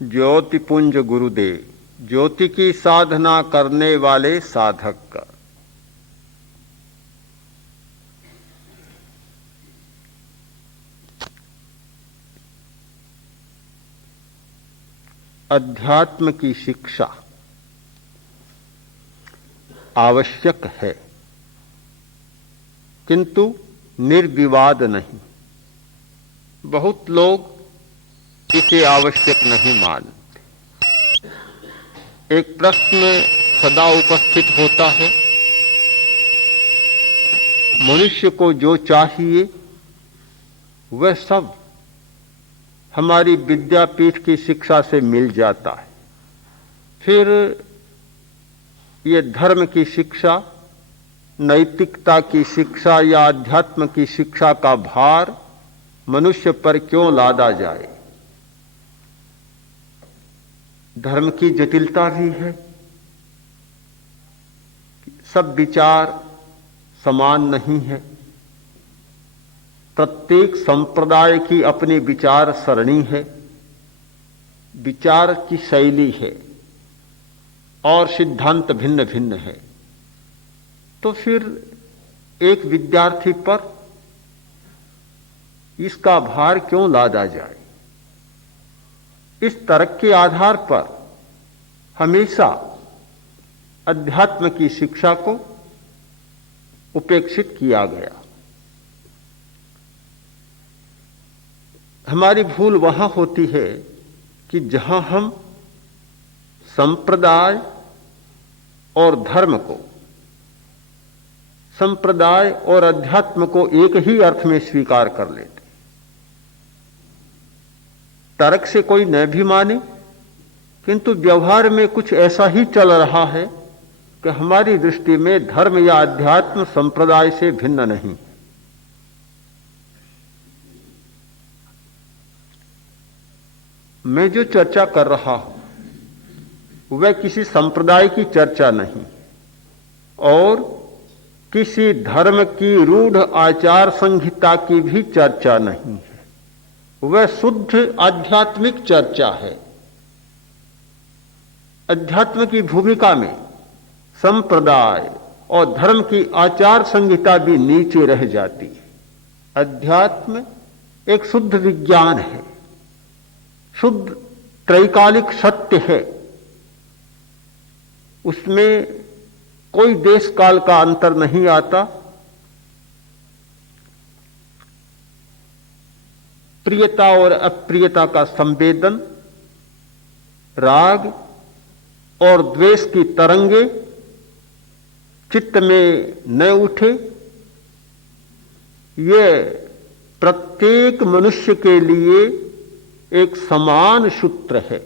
ज्योतिपुंज गुरुदेव, ज्योति की साधना करने वाले साधक का। अध्यात्म की शिक्षा आवश्यक है, किंतु निर्विवाद नहीं। बहुत लोग इसे आवश्यक नहीं मानते। एक प्रश्न सदा उपस्थित होता है, मनुष्य को जो चाहिए वह सब हमारी विद्यापीठ की शिक्षा से मिल जाता है। फिर ये धर्म की शिक्षा, नैतिकता की शिक्षा या अध्यात्म की शिक्षा का भार मनुष्य पर क्यों लादा जाए? धर्म की जटिलता भी है, सब विचार समान नहीं है। प्रत्येक संप्रदाय की अपनी विचार सरणी है, विचार की शैली है और सिद्धांत भिन्न भिन्न है। तो फिर एक विद्यार्थी पर इसका भार क्यों लादा जाए? इस तर्क के आधार पर हमेशा अध्यात्म की शिक्षा को उपेक्षित किया गया। हमारी भूल वहां होती है कि जहां हम संप्रदाय और धर्म को, संप्रदाय और अध्यात्म को एक ही अर्थ में स्वीकार कर लेते। तर्क से कोई न भी माने, किंतु व्यवहार में कुछ ऐसा ही चल रहा है कि हमारी दृष्टि में धर्म या अध्यात्म संप्रदाय से भिन्न नहीं। मैं जो चर्चा कर रहा हूं वह किसी संप्रदाय की चर्चा नहीं और किसी धर्म की रूढ़ आचार संहिता की भी चर्चा नहीं है। वह शुद्ध आध्यात्मिक चर्चा है। अध्यात्म की भूमिका में संप्रदाय और धर्म की आचार संहिता भी नीचे रह जाती है। अध्यात्म एक शुद्ध विज्ञान है, शुद्ध त्रैकालिक सत्य है। उसमें कोई देश काल का अंतर नहीं आता। प्रियता और अप्रियता का संवेदन, राग और द्वेष की तरंगे चित्त में न उठे, यह प्रत्येक मनुष्य के लिए एक समान सूत्र है।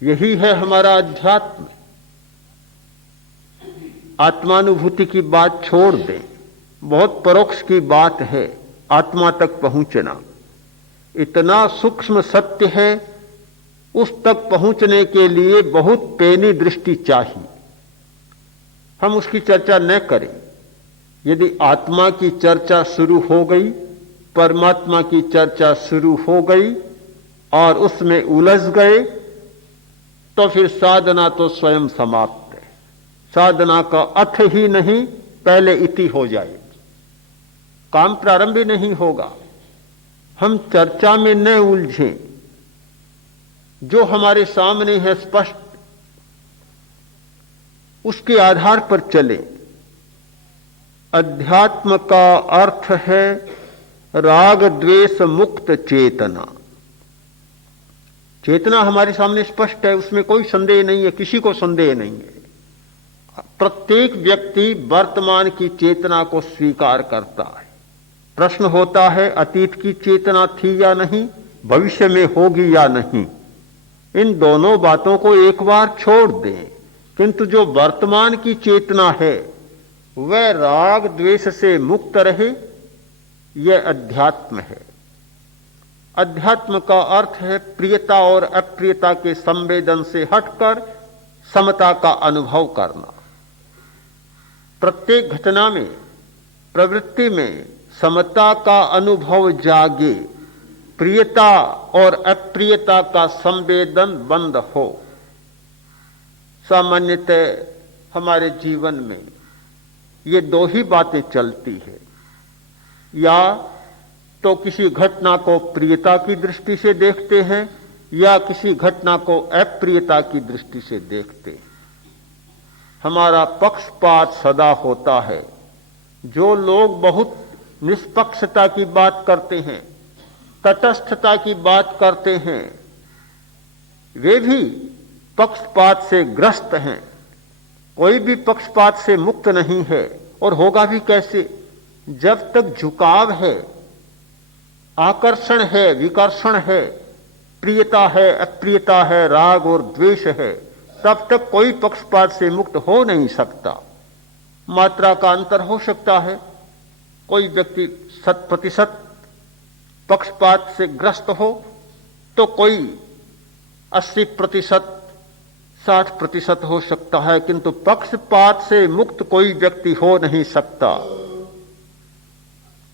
यही है हमारा अध्यात्म। आत्मानुभूति की बात छोड़ दें, बहुत परोक्ष की बात है आत्मा तक पहुंचना। इतना सूक्ष्म सत्य है, उस तक पहुंचने के लिए बहुत पैनी दृष्टि चाहिए। हम उसकी चर्चा न करें। यदि आत्मा की चर्चा शुरू हो गई, परमात्मा की चर्चा शुरू हो गई और उसमें उलझ गए, तो फिर साधना तो स्वयं समाप्त है। साधना का अर्थ ही नहीं, पहले इति हो जाएगी, काम प्रारंभ ही नहीं होगा। हम चर्चा में न उलझें, जो हमारे सामने है स्पष्ट, उसके आधार पर चले। अध्यात्म का अर्थ है राग द्वेष मुक्त चेतना। चेतना हमारे सामने स्पष्ट है, उसमें कोई संदेह नहीं है, किसी को संदेह नहीं है। प्रत्येक व्यक्ति वर्तमान की चेतना को स्वीकार करता है। प्रश्न होता है अतीत की चेतना थी या नहीं, भविष्य में होगी या नहीं। इन दोनों बातों को एक बार छोड़ दें, किंतु जो वर्तमान की चेतना है वह राग द्वेष से मुक्त रहे, यह अध्यात्म है। अध्यात्म का अर्थ है प्रियता और अप्रियता के संवेदन से हटकर समता का अनुभव करना। प्रत्येक घटना में, प्रवृत्ति में समता का अनुभव जागे, प्रियता और अप्रियता का संवेदन बंद हो। सामान्यतः हमारे जीवन में ये दो ही बातें चलती है, या तो किसी घटना को प्रियता की दृष्टि से देखते हैं या किसी घटना को अप्रियता की दृष्टि से देखते हैं। हमारा पक्षपात सदा होता है। जो लोग बहुत निष्पक्षता की बात करते हैं, तटस्थता की बात करते हैं, वे भी पक्षपात से ग्रस्त हैं। कोई भी पक्षपात से मुक्त नहीं है, और होगा भी कैसे? जब तक झुकाव है, आकर्षण है, विकर्षण है, प्रियता है, अप्रियता है, राग और द्वेष है, तब तक कोई पक्षपात से मुक्त हो नहीं सकता। मात्रा का अंतर हो सकता है। कोई व्यक्ति 100% पक्षपात से ग्रस्त हो तो कोई 80%, 60% हो सकता है, किंतु पक्षपात से मुक्त कोई व्यक्ति हो नहीं सकता।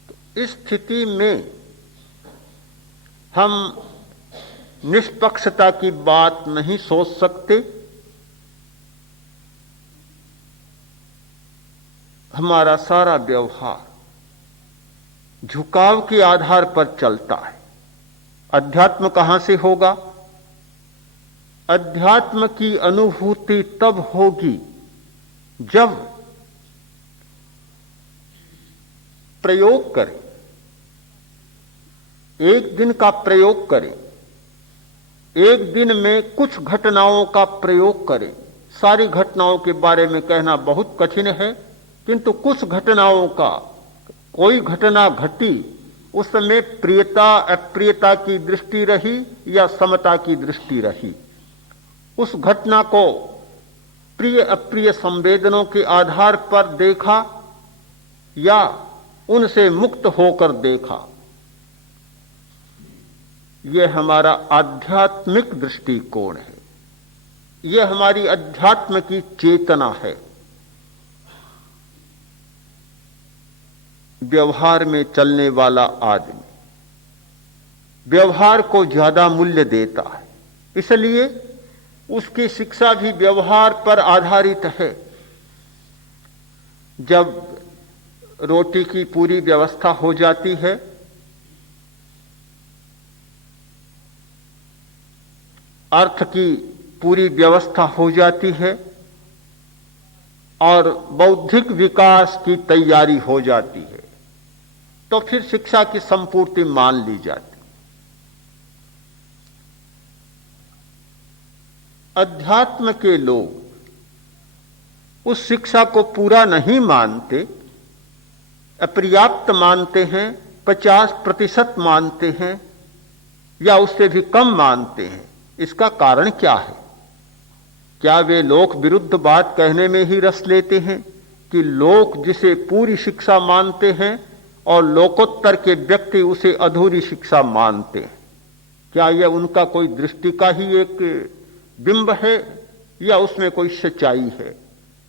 तो इस स्थिति में हम निष्पक्षता की बात नहीं सोच सकते। हमारा सारा व्यवहार झुकाव के आधार पर चलता है। अध्यात्म कहां से होगा? अध्यात्म की अनुभूति तब होगी जब प्रयोग करें, एक दिन का प्रयोग करें, एक दिन में कुछ घटनाओं का प्रयोग करें। सारी घटनाओं के बारे में कहना बहुत कठिन है, किंतु कुछ घटनाओं का, कोई घटना घटी, उसमें प्रियता अप्रियता की दृष्टि रही या समता की दृष्टि रही, उस घटना को प्रिय अप्रिय संवेदनों के आधार पर देखा या उनसे मुक्त होकर देखा, यह हमारा आध्यात्मिक दृष्टिकोण है। यह हमारी अध्यात्म की चेतना है। व्यवहार में चलने वाला आदमी व्यवहार को ज्यादा मूल्य देता है, इसलिए उसकी शिक्षा भी व्यवहार पर आधारित है। जब रोटी की पूरी व्यवस्था हो जाती है, अर्थ की पूरी व्यवस्था हो जाती है और बौद्धिक विकास की तैयारी हो जाती है, तो फिर शिक्षा की संपूर्ति मान ली जाती। अध्यात्म के लोग उस शिक्षा को पूरा नहीं मानते, अपर्याप्त मानते हैं, 50% मानते हैं या उससे भी कम मानते हैं। इसका कारण क्या है? क्या वे लोक विरुद्ध बात कहने में ही रस लेते हैं कि लोक जिसे पूरी शिक्षा मानते हैं और लोकोत्तर के व्यक्ति उसे अधूरी शिक्षा मानते हैं? क्या यह उनका कोई दृष्टि का ही एक बिंब है या उसमें कोई सच्चाई है?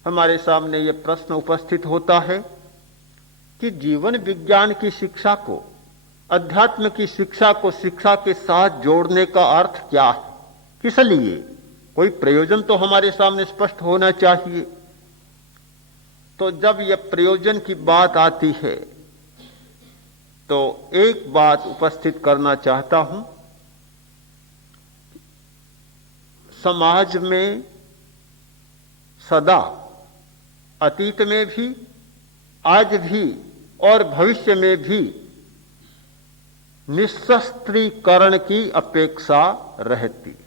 हमारे सामने यह प्रश्न उपस्थित होता है कि जीवन विज्ञान की शिक्षा को, अध्यात्म की शिक्षा को शिक्षा के साथ जोड़ने का अर्थ क्या है? किस लिए? कोई प्रयोजन तो हमारे सामने स्पष्ट होना चाहिए। तो जब यह प्रयोजन की बात आती है तो एक बात उपस्थित करना चाहता हूं। समाज में सदा, अतीत में भी, आज भी और भविष्य में भी निशस्त्रीकरण की अपेक्षा रहती है।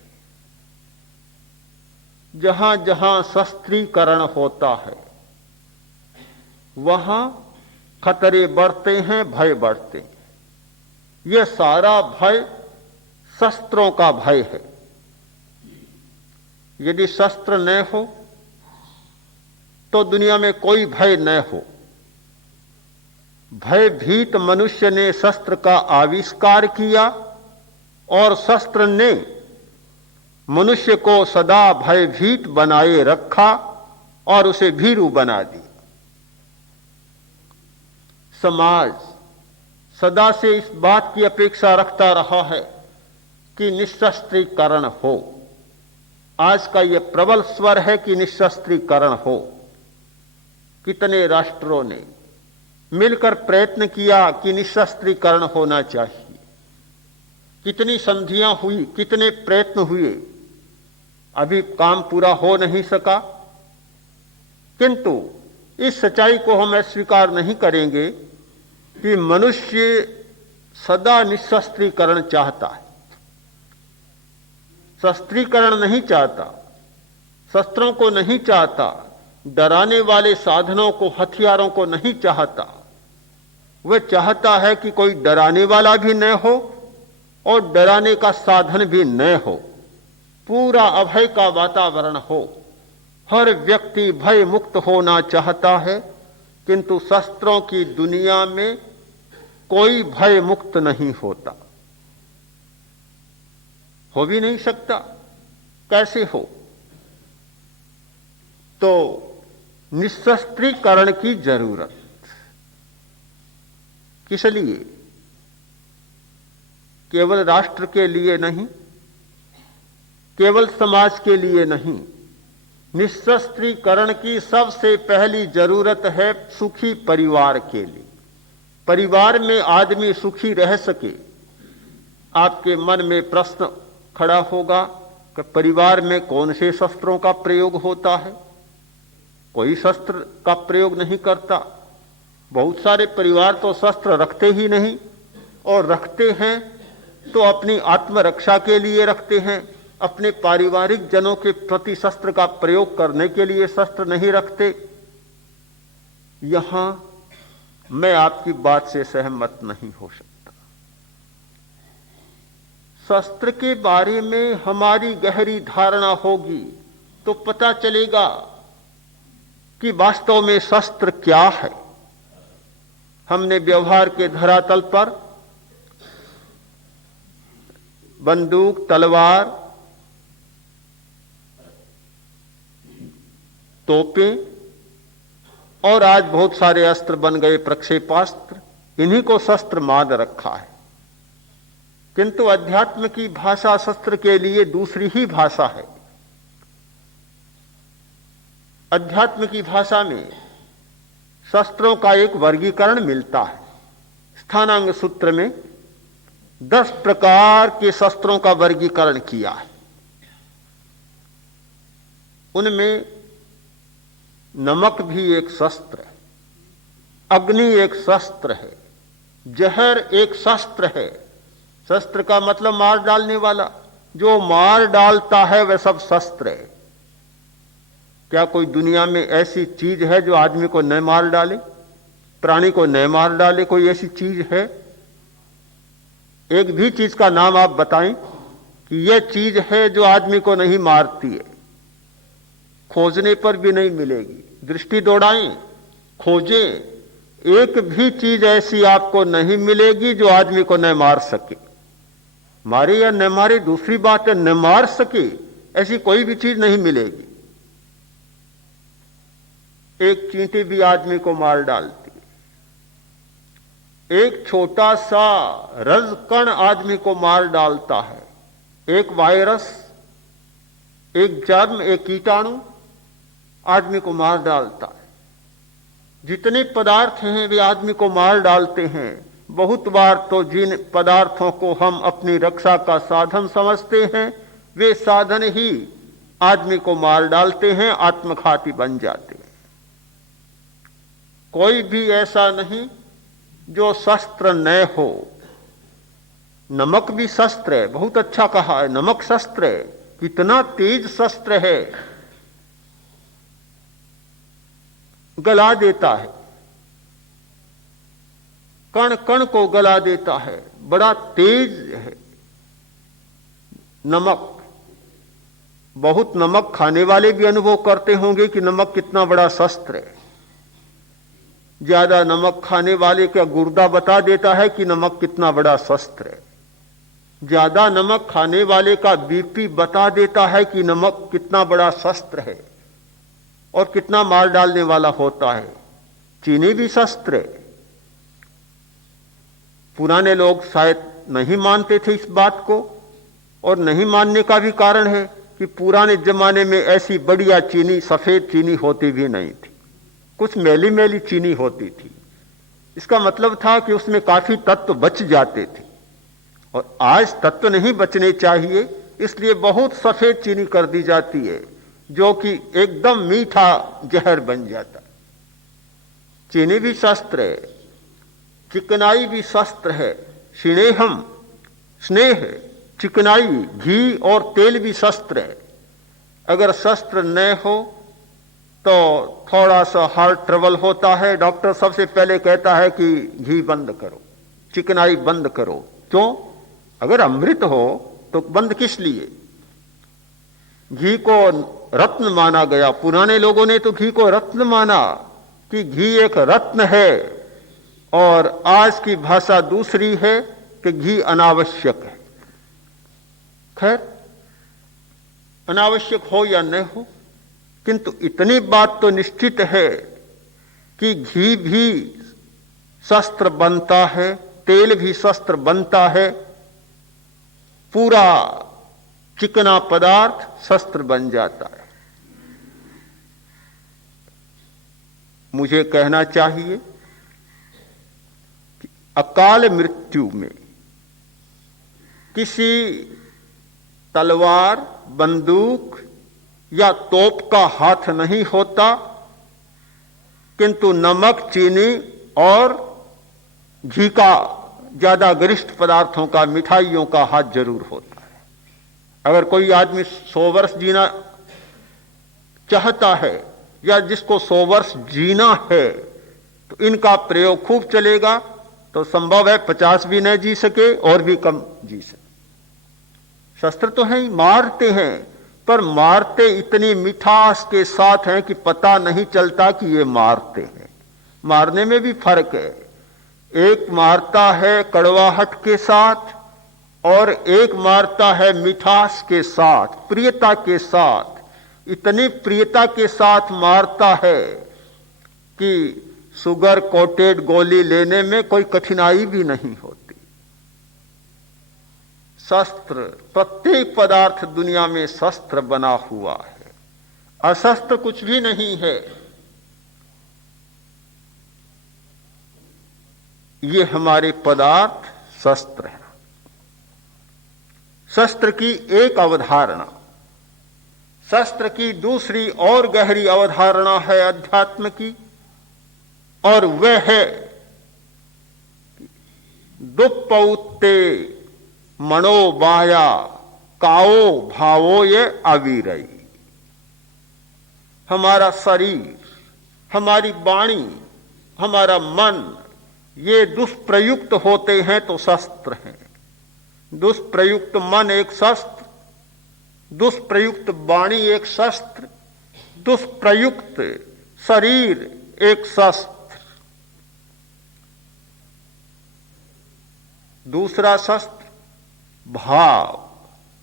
जहां जहां शस्त्रीकरण होता है वहां खतरे बढ़ते हैं, भय बढ़ते हैं। यह सारा भय शस्त्रों का भय है। यदि शस्त्र न हो तो दुनिया में कोई भय न हो। भयभीत मनुष्य ने शस्त्र का आविष्कार किया और शस्त्र ने मनुष्य को सदा भयभीत बनाए रखा और उसे भीरू बना दिया। समाज सदा से इस बात की अपेक्षा रखता रहा है कि निशस्त्रीकरण हो। आज का यह प्रबल स्वर है कि निशस्त्रीकरण हो। कितने राष्ट्रों ने मिलकर प्रयत्न किया कि निशस्त्रीकरण होना चाहिए। कितनी संधियां हुई, कितने प्रयत्न हुए, अभी काम पूरा हो नहीं सका। किंतु इस सच्चाई को हम अस्वीकार नहीं करेंगे कि मनुष्य सदा निशस्त्रीकरण चाहता है। शस्त्रीकरण नहीं चाहता, शस्त्रों को नहीं चाहता, डराने वाले साधनों को, हथियारों को नहीं चाहता। वह चाहता है कि कोई डराने वाला भी न हो और डराने का साधन भी न हो। पूरा अभय का वातावरण हो। हर व्यक्ति भय मुक्त होना चाहता है, किंतु शस्त्रों की दुनिया में कोई भय मुक्त नहीं होता। हो भी नहीं सकता। कैसे हो? तो निशस्त्रीकरण की जरूरत। किस लिए? केवल राष्ट्र के लिए नहीं, केवल समाज के लिए नहीं। निशस्त्रीकरण की सबसे पहली जरूरत है सुखी परिवार के लिए। परिवार में आदमी सुखी रह सके। आपके मन में प्रश्न खड़ा होगा कि परिवार में कौन से शस्त्रों का प्रयोग होता है? कोई शस्त्र का प्रयोग नहीं करता। बहुत सारे परिवार तो शस्त्र रखते ही नहीं, और रखते हैं तो अपनी आत्मरक्षा के लिए रखते हैं। अपने पारिवारिक जनों के प्रति शस्त्र का प्रयोग करने के लिए शस्त्र नहीं रखते। यहां मैं आपकी बात से सहमत नहीं हो सकता। शस्त्र के बारे में हमारी गहरी धारणा होगी तो पता चलेगा कि वास्तव में शस्त्र क्या है। हमने व्यवहार के धरातल पर बंदूक, तलवार, तोपें और आज बहुत सारे अस्त्र बन गए, प्रक्षेपास्त्र, इन्हीं को शस्त्र मान रखा है। किंतु अध्यात्म की भाषा शस्त्र के लिए दूसरी ही भाषा है। अध्यात्म की भाषा में शस्त्रों का एक वर्गीकरण मिलता है। स्थानांग सूत्र में 10 प्रकार के शस्त्रों का वर्गीकरण किया है। उनमें नमक भी एक शस्त्र है, अग्नि एक शस्त्र है, जहर एक शस्त्र है। शस्त्र का मतलब मार डालने वाला। जो मार डालता है वह सब शस्त्र है। क्या कोई दुनिया में ऐसी चीज है जो आदमी को न मार डाले, प्राणी को न मार डाले? कोई ऐसी चीज है? एक भी चीज का नाम आप बताएं कि यह चीज है जो आदमी को नहीं मारती है। खोजने पर भी नहीं मिलेगी। दृष्टि दौड़ाएं, खोजें, एक भी चीज ऐसी आपको नहीं मिलेगी जो आदमी को न मार सके। मारे या न मारे दूसरी बात है, न मार सके ऐसी कोई भी चीज नहीं मिलेगी। एक चींटी भी आदमी को मार डालती है। एक छोटा सा रजकण आदमी को मार डालता है। एक वायरस, एक जर्म, एक कीटाणु आदमी को मार डालता है। जितने पदार्थ हैं वे आदमी को मार डालते हैं। बहुत बार तो जिन पदार्थों को हम अपनी रक्षा का साधन समझते हैं वे साधन ही आदमी को मार डालते हैं, आत्मघाती बन जाते हैं। कोई भी ऐसा नहीं जो शस्त्र न हो। नमक भी शस्त्र है। बहुत अच्छा कहा है, नमक शस्त्र है। कितना तेज शस्त्र है, गला देता है, कण कण को गला देता है, बड़ा तेज है नमक। बहुत नमक खाने वाले भी अनुभव करते होंगे कि नमक कितना बड़ा शस्त्र है। ज्यादा नमक खाने वाले का गुर्दा बता देता है कि नमक कितना बड़ा शस्त्र है। ज्यादा नमक खाने वाले का बीपी बता देता है कि नमक कितना बड़ा शस्त्र है और कितना मार डालने वाला होता है। चीनी भी शस्त्र है। पुराने लोग शायद नहीं मानते थे इस बात को, और नहीं मानने का भी कारण है कि पुराने जमाने में ऐसी बढ़िया चीनी, सफेद चीनी होती भी नहीं थी, कुछ मैली मैली चीनी होती थी। इसका मतलब था कि उसमें काफी तत्व बच जाते थे, और आज तत्व नहीं बचने चाहिए, इसलिए बहुत सफेद चीनी कर दी जाती है जो कि एकदम मीठा जहर बन जाता है। चीनी भी शस्त्र है, चिकनाई भी शस्त्र है। स्नेहम, स्नेह, चिकनाई, घी और तेल भी शस्त्र है। अगर शस्त्र न हो तो थोड़ा सा हार्ट ट्रबल होता है। डॉक्टर सबसे पहले कहता है कि घी बंद करो, चिकनाई बंद करो। क्यों? अगर अमृत हो तो बंद किस लिए? घी को रत्न माना गया। पुराने लोगों ने तो घी को रत्न माना कि घी एक रत्न है, और आज की भाषा दूसरी है कि घी अनावश्यक है। खैर, अनावश्यक हो या न हो, किंतु इतनी बात तो निश्चित है कि घी भी शस्त्र बनता है, तेल भी शस्त्र बनता है, पूरा चिकना पदार्थ शस्त्र बन जाता है। मुझे कहना चाहिए कि अकाल मृत्यु में किसी तलवार, बंदूक या तोप का हाथ नहीं होता, किंतु नमक, चीनी और घी का, ज्यादा गरिष्ठ पदार्थों का, मिठाइयों का हाथ जरूर होता है। अगर कोई आदमी 100 वर्ष जीना चाहता है या जिसको 100 वर्ष जीना है, तो इनका प्रयोग खूब चलेगा, तो संभव है 50 भी न जी सके और भी कम जी सके। शस्त्र तो है ही, मारते हैं, पर मारते इतनी मिठास के साथ हैं कि पता नहीं चलता कि ये मारते हैं। मारने में भी फर्क है। एक मारता है कड़वाहट के साथ और एक मारता है मिठास के साथ, प्रियता के साथ। इतनी प्रियता के साथ मारता है कि शुगर कोटेड गोली लेने में कोई कठिनाई भी नहीं होती। शस्त्र, प्रत्येक पदार्थ दुनिया में शस्त्र बना हुआ है, अशस्त्र कुछ भी नहीं है। ये हमारे पदार्थ शस्त्र हैं। शस्त्र की एक अवधारणा, शस्त्र की दूसरी और गहरी अवधारणा है अध्यात्म की, और वह है दुप्पौत्ते मनोबाया काओ भावो ये अवीरई। हमारा शरीर, हमारी वाणी, हमारा मन, ये दुष्प्रयुक्त होते हैं तो शस्त्र हैं। दुष्प्रयुक्त मन एक शस्त्र, दुष्प्रयुक्त वाणी एक शस्त्र, दुष्प्रयुक्त शरीर एक शस्त्र। दूसरा शस्त्र भाव,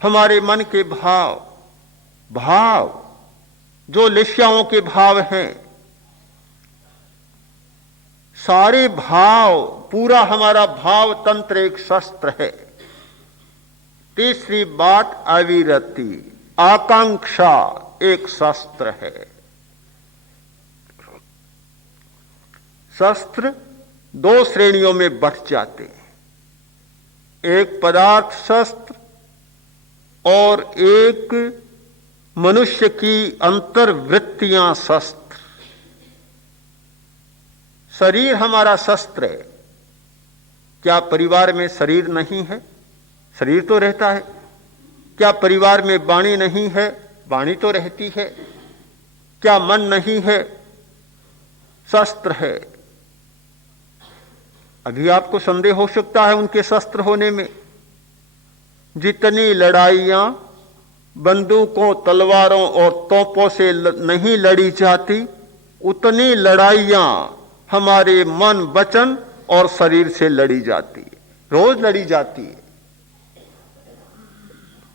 हमारे मन के भाव, भाव जो लिस्याओं के भाव हैं, सारे भाव, पूरा हमारा भाव तंत्र एक शस्त्र है। तीसरी बात अविरति, आकांक्षा एक शस्त्र है। शस्त्र दो श्रेणियों में बंट जाते हैं, एक पदार्थ शस्त्र और एक मनुष्य की अंतर्वृत्तियां शस्त्र। शरीर हमारा शस्त्र है। क्या परिवार में शरीर नहीं है? शरीर तो रहता है। क्या परिवार में वाणी नहीं है? वाणी तो रहती है। क्या मन नहीं है? शस्त्र है। अभी आपको संदेह हो सकता है उनके शस्त्र होने में। जितनी लड़ाइयां बंदूकों, तलवारों और तोपों से नहीं लड़ी जाती, उतनी लड़ाइयां हमारे मन, वचन और शरीर से लड़ी जाती है, रोज लड़ी जाती है।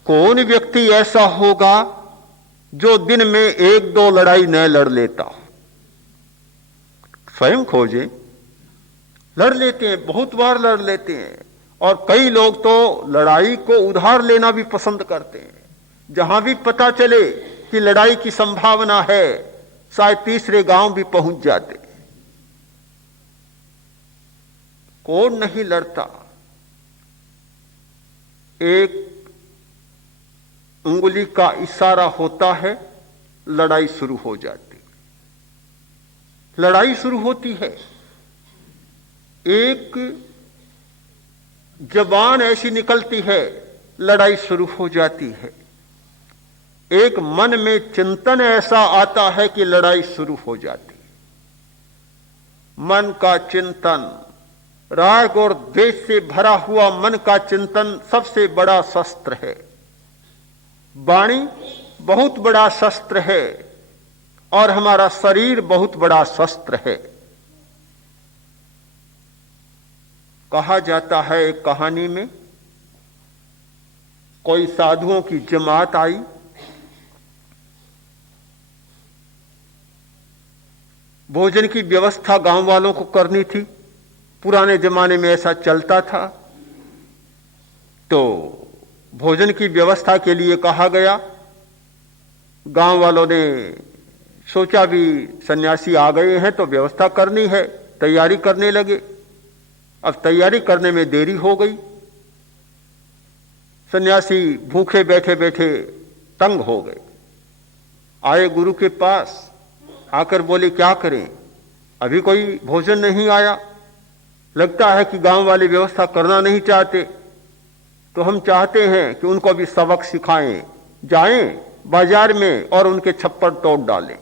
कौन व्यक्ति ऐसा होगा जो दिन में 1-2 लड़ाई न लड़ लेता हो? स्वयं खोजें। लड़ लेते हैं, बहुत बार लड़ लेते हैं। और कई लोग तो लड़ाई को उधार लेना भी पसंद करते हैं। जहां भी पता चले कि लड़ाई की संभावना है, शायद तीसरे गांव भी पहुंच जाते। कौन नहीं लड़ता? एक उंगली का इशारा होता है, लड़ाई शुरू हो जाती, लड़ाई शुरू होती है। एक जबान ऐसी निकलती है, लड़ाई शुरू हो जाती है। एक मन में चिंतन ऐसा आता है कि लड़ाई शुरू हो जाती है। मन का चिंतन, राग और द्वेष से भरा हुआ मन का चिंतन सबसे बड़ा शस्त्र है। वाणी बहुत बड़ा शस्त्र है और हमारा शरीर बहुत बड़ा शस्त्र है। कहा जाता है एक कहानी में, कोई साधुओं की जमात आई, भोजन की व्यवस्था गांव वालों को करनी थी। पुराने जमाने में ऐसा चलता था। तो भोजन की व्यवस्था के लिए कहा गया। गांव वालों ने सोचा भी सन्यासी आ गए हैं तो व्यवस्था करनी है, तैयारी करने लगे। अब तैयारी करने में देरी हो गई। सन्यासी भूखे बैठे बैठे तंग हो गए। आए गुरु के पास, आकर बोले क्या करें, अभी कोई भोजन नहीं आया। लगता है कि गांव वाले व्यवस्था करना नहीं चाहते, तो हम चाहते हैं कि उनको भी सबक सिखाएं। जाएं बाजार में और उनके छप्पर तोड़ डालें।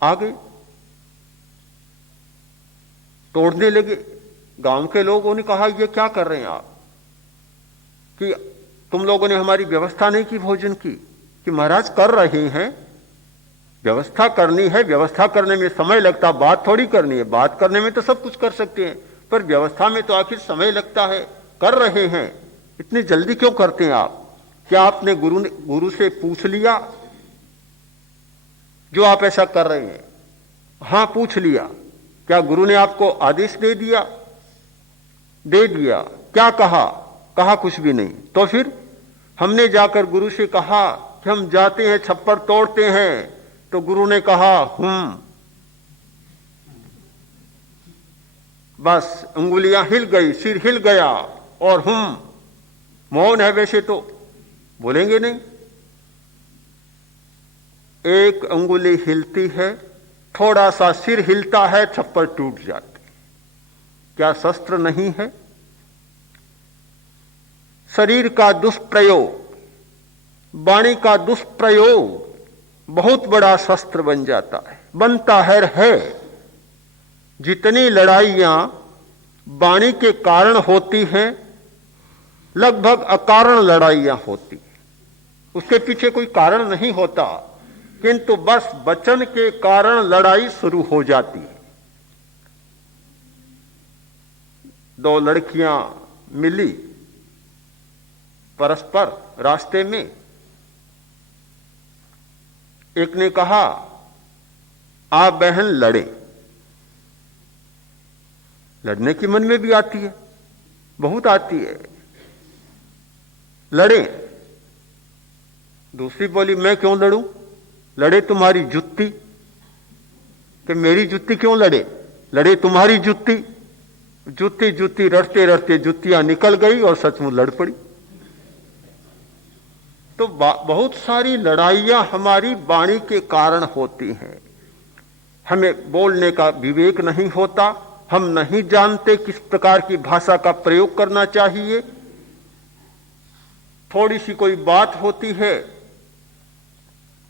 आ गए, तोड़ने लगे। गांव के लोगों ने कहा ये क्या कर रहे हैं आप, कि तुम लोगों ने हमारी व्यवस्था नहीं की भोजन की। कि महाराज कर रहे हैं, व्यवस्था करनी है, व्यवस्था करने में समय लगता, बात थोड़ी करनी है। बात करने में तो सब कुछ कर सकते हैं, पर व्यवस्था में तो आखिर समय लगता है। कर रहे हैं, इतनी जल्दी क्यों करते हैं आप? क्या आपने गुरु से पूछ लिया जो आप ऐसा कर रहे हैं? हां, पूछ लिया। क्या गुरु ने आपको आदेश दे दिया? दे दिया। क्या कहा? कहा कुछ भी नहीं। तो फिर हमने जाकर गुरु से कहा कि हम जाते हैं, छप्पर तोड़ते हैं। तो गुरु ने कहा बस उंगलियां हिल गई, सिर हिल गया और मौन है। वैसे तो बोलेंगे नहीं। एक अंगुली हिलती है, थोड़ा सा सिर हिलता है, छप्पर टूट जाते। क्या शस्त्र नहीं है? शरीर का दुष्प्रयोग, वाणी का दुष्प्रयोग बहुत बड़ा शस्त्र बन जाता है, बनता है। जितनी लड़ाइयां वाणी के कारण होती हैं, लगभग अकारण लड़ाइयां होती हैं। उसके पीछे कोई कारण नहीं होता, किंतु बस वचन के कारण लड़ाई शुरू हो जाती है। दो लड़कियां मिली परस्पर रास्ते में। एक ने कहा आप बहन लड़े। लड़ने की मन में भी आती है, बहुत आती है, लड़े। दूसरी बोली मैं क्यों लड़ूं? लड़े तुम्हारी जुत्ती। कि मेरी जुत्ती क्यों लड़े? लड़े तुम्हारी जुत्ती। जुत्ती जुत्ती रटते रटते जुत्तियां निकल गई और सचमुच लड़ पड़ी। तो बहुत सारी लड़ाइयां हमारी वाणी के कारण होती हैं। हमें बोलने का विवेक नहीं होता, हम नहीं जानते किस प्रकार की भाषा का प्रयोग करना चाहिए। थोड़ी सी कोई बात होती है,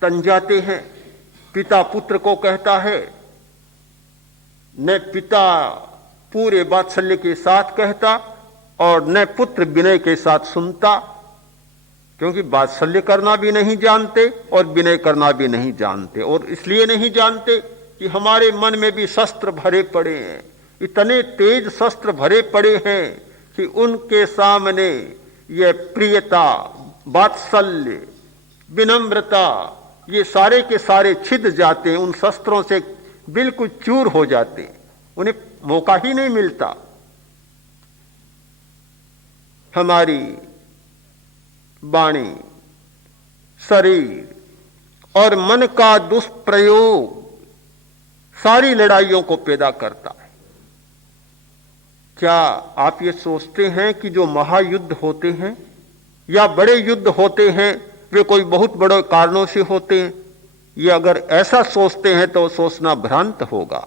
तन जाते हैं। पिता पुत्र को कहता है, न पिता पूरे वात्सल्य के साथ कहता और न पुत्र विनय के साथ सुनता, क्योंकि वात्सल्य करना भी नहीं जानते और विनय करना भी नहीं जानते। और इसलिए नहीं जानते कि हमारे मन में भी शस्त्र भरे पड़े हैं, इतने तेज शस्त्र भरे पड़े हैं कि उनके सामने यह प्रियता, वात्सल्य, विनम्रता, ये सारे के सारे छिद जाते हैं, उन शस्त्रों से बिल्कुल चूर हो जाते हैं, उन्हें मौका ही नहीं मिलता। हमारी वाणी, शरीर और मन का दुष्प्रयोग सारी लड़ाइयों को पैदा करता है। क्या आप ये सोचते हैं कि जो महायुद्ध होते हैं या बड़े युद्ध होते हैं वे कोई बहुत बड़े कारणों से होते हैं? ये अगर ऐसा सोचते हैं तो सोचना भ्रांत होगा।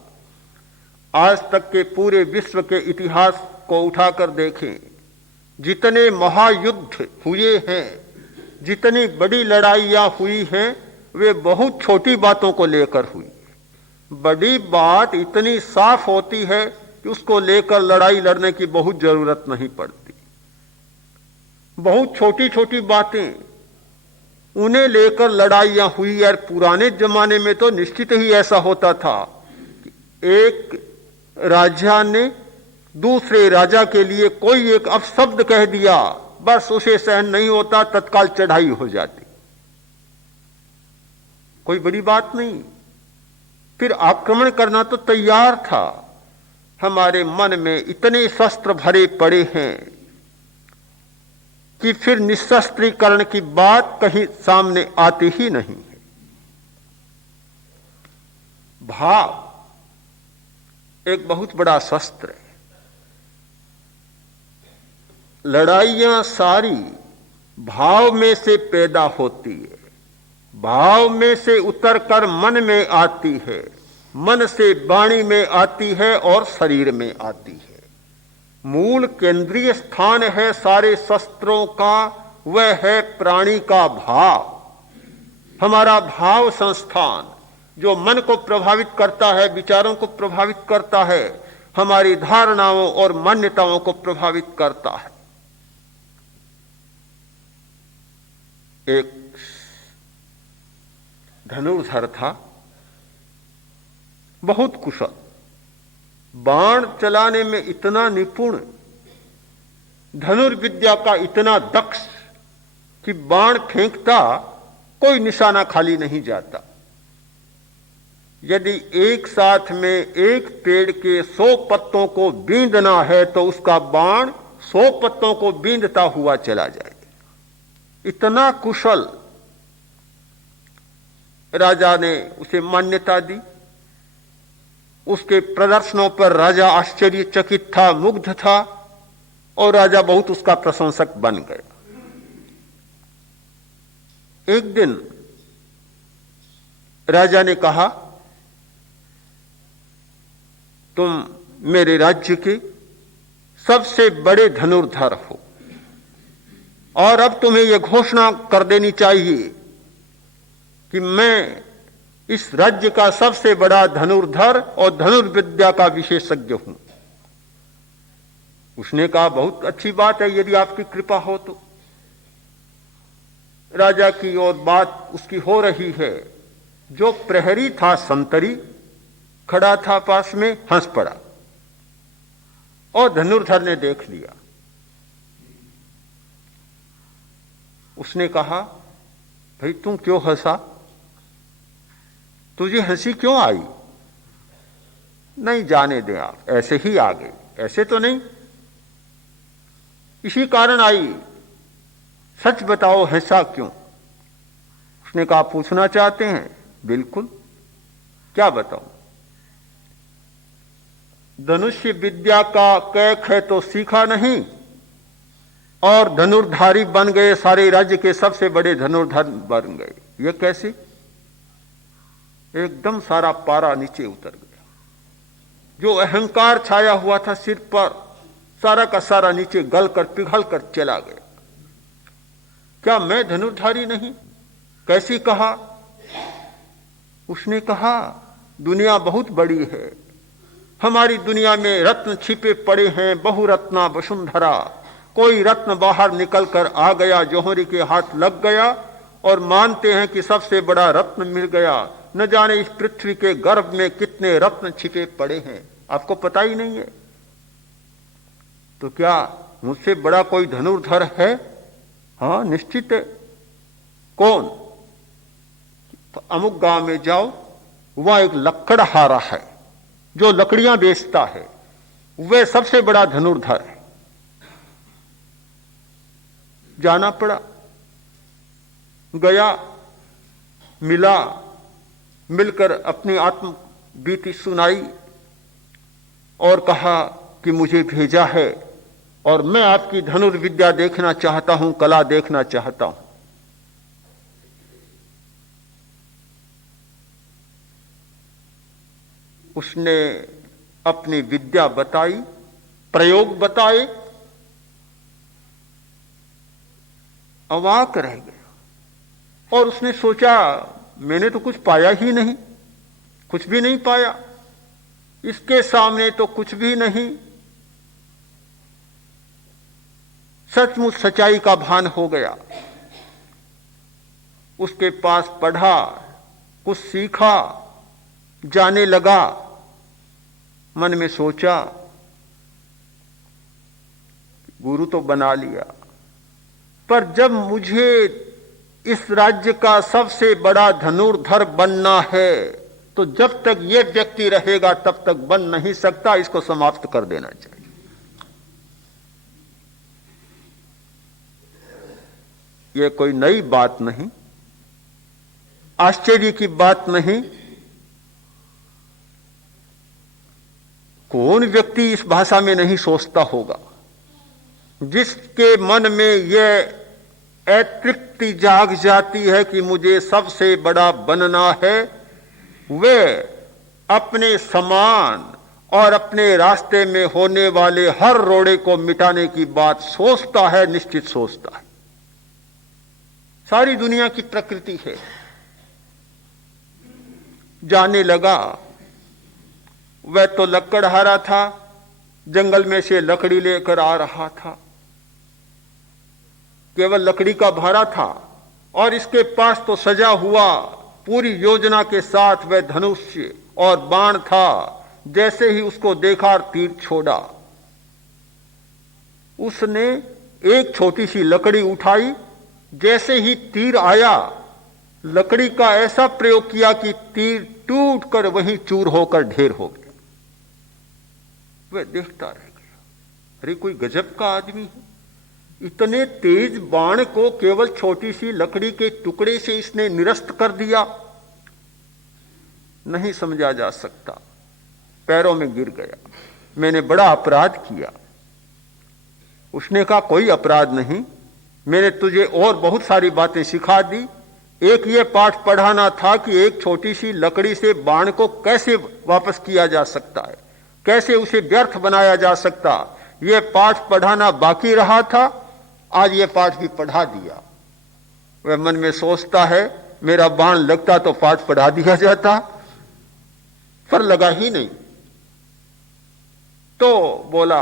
आज तक के पूरे विश्व के इतिहास को उठाकर देखें, जितने महायुद्ध हुए हैं, जितनी बड़ी लड़ाइयां हुई हैं, वे बहुत छोटी बातों को लेकर हुई। बड़ी बात इतनी साफ होती है कि उसको लेकर लड़ाई लड़ने की बहुत जरूरत नहीं पड़ती। बहुत छोटी छोटी बातें, उन्हें लेकर लड़ाइयां हुई। यार पुराने जमाने में तो निश्चित ही ऐसा होता था कि एक राजा ने दूसरे राजा के लिए कोई एक अपशब्द कह दिया, बस उसे सहन नहीं होता, तत्काल चढ़ाई हो जाती। कोई बड़ी बात नहीं, फिर आक्रमण करना तो तैयार था। हमारे मन में इतने शस्त्र भरे पड़े हैं कि फिर निशस्त्रीकरण की बात कहीं सामने आती ही नहीं है। भाव एक बहुत बड़ा शस्त्र है। लड़ाइयां सारी भाव में से पैदा होती है, भाव में से उतरकर मन में आती है, मन से वाणी में आती है और शरीर में आती है। मूल केंद्रीय स्थान है सारे शस्त्रों का, वह है प्राणी का भाव। हमारा भाव संस्थान जो मन को प्रभावित करता है, विचारों को प्रभावित करता है, हमारी धारणाओं और मान्यताओं को प्रभावित करता है। एक धनुर्धर था, बहुत कुशल, बाण चलाने में इतना निपुण, धनुर्विद्या का इतना दक्ष कि बाण फेंकता कोई निशाना खाली नहीं जाता। यदि एक साथ में एक पेड़ के 100 पत्तों को बींधना है तो उसका बाण 100 पत्तों को बींधता हुआ चला जाए। इतना कुशल। राजा ने उसे मान्यता दी। उसके प्रदर्शनों पर राजा आश्चर्यचकित था, मुग्ध था, और राजा बहुत उसका प्रशंसक बन गया। एक दिन राजा ने कहा, तुम मेरे राज्य के सबसे बड़े धनुर्धर हो और अब तुम्हें यह घोषणा कर देनी चाहिए कि मैं इस राज्य का सबसे बड़ा धनुर्धर और धनुर्विद्या का विशेषज्ञ हूं। उसने कहा, बहुत अच्छी बात है, यदि आपकी कृपा हो तो। राजा की और बात उसकी हो रही है। जो प्रहरी था, संतरी खड़ा था पास में, हंस पड़ा और धनुर्धर ने देख लिया। उसने कहा, भाई तुम क्यों हंसा? तुझे हंसी क्यों आई? नहीं, जाने दें आप, ऐसे ही आ गई। ऐसे तो नहीं, इसी कारण आई। सच बताओ, हंसा क्यों? उसने कहा, पूछना चाहते हैं? बिल्कुल, क्या बताऊं? धनुष्य विद्या का कैक है तो सीखा नहीं, और धनुर्धारी बन गए, सारे राज्य के सबसे बड़े धनुर्धर बन गए। ये कैसे? एकदम सारा पारा नीचे उतर गया। जो अहंकार छाया हुआ था सिर पर, सारा का सारा नीचे गलकर पिघल कर चला गया। क्या मैं धनुर्धारी नहीं? कैसी कहा? उसने कहा, दुनिया बहुत बड़ी है, हमारी दुनिया में रत्न छिपे पड़े हैं, बहुरत्ना वसुंधरा। कोई रत्न बाहर निकलकर आ गया, जौहरी के हाथ लग गया और मानते हैं कि सबसे बड़ा रत्न मिल गया। न जाने इस पृथ्वी के गर्भ में कितने रत्न छिपे पड़े हैं, आपको पता ही नहीं है। तो क्या मुझसे बड़ा कोई धनुर्धर है? हाँ, निश्चित है। कौन? अमुक गांव में जाओ, वह एक लकड़हारा है जो लकड़ियां बेचता है, वह सबसे बड़ा धनुर्धर है। जाना पड़ा, गया, मिला, मिलकर अपनी आत्म बीती सुनाई और कहा कि मुझे भेजा है और मैं आपकी धनुर्विद्या देखना चाहता हूं, कला देखना चाहता हूं। उसने अपनी विद्या बताई, प्रयोग बताए, अवाक रह गया और उसने सोचा मैंने तो कुछ पाया ही नहीं, कुछ भी नहीं पाया, इसके सामने तो कुछ भी नहीं। सचमुच सच्चाई का भान हो गया। उसके पास पढ़ा, कुछ सीखा, जाने लगा। मन में सोचा गुरु तो बना लिया, पर जब मुझे इस राज्य का सबसे बड़ा धनुर्धर बनना है तो जब तक यह व्यक्ति रहेगा तब तक बन नहीं सकता, इसको समाप्त कर देना चाहिए। यह कोई नई बात नहीं, आश्चर्य की बात नहीं। कौन व्यक्ति इस भाषा में नहीं सोचता होगा? जिसके मन में यह अतृप्ति जाग जाती है कि मुझे सबसे बड़ा बनना है, वे अपने समान और अपने रास्ते में होने वाले हर रोड़े को मिटाने की बात सोचता है, निश्चित सोचता है। सारी दुनिया की प्रकृति है। जाने लगा, वह तो लकड़हारा था, जंगल में से लकड़ी लेकर आ रहा था, केवल लकड़ी का भारा था और इसके पास तो सजा हुआ पूरी योजना के साथ वह धनुष्य और बाण था। जैसे ही उसको देखा और तीर छोड़ा, उसने एक छोटी सी लकड़ी उठाई, जैसे ही तीर आया लकड़ी का ऐसा प्रयोग किया कि तीर टूटकर वहीं चूर होकर ढेर हो गया। वह देखता रह गया, अरे कोई गजब का आदमी है, इतने तेज बाण को केवल छोटी सी लकड़ी के टुकड़े से इसने निरस्त कर दिया। नहीं समझा जा सकता। पैरों में गिर गया, मैंने बड़ा अपराध किया। उसने कहा कोई अपराध नहीं, मैंने तुझे और बहुत सारी बातें सिखा दी। एक ये पाठ पढ़ाना था कि एक छोटी सी लकड़ी से बाण को कैसे वापस किया जा सकता है, कैसे उसे व्यर्थ बनाया जा सकता, यह पाठ पढ़ाना बाकी रहा था। आज यह पाठ भी पढ़ा दिया। वह मन में सोचता है मेरा बाण लगता तो पाठ पढ़ा दिया जाता, पर लगा ही नहीं। तो बोला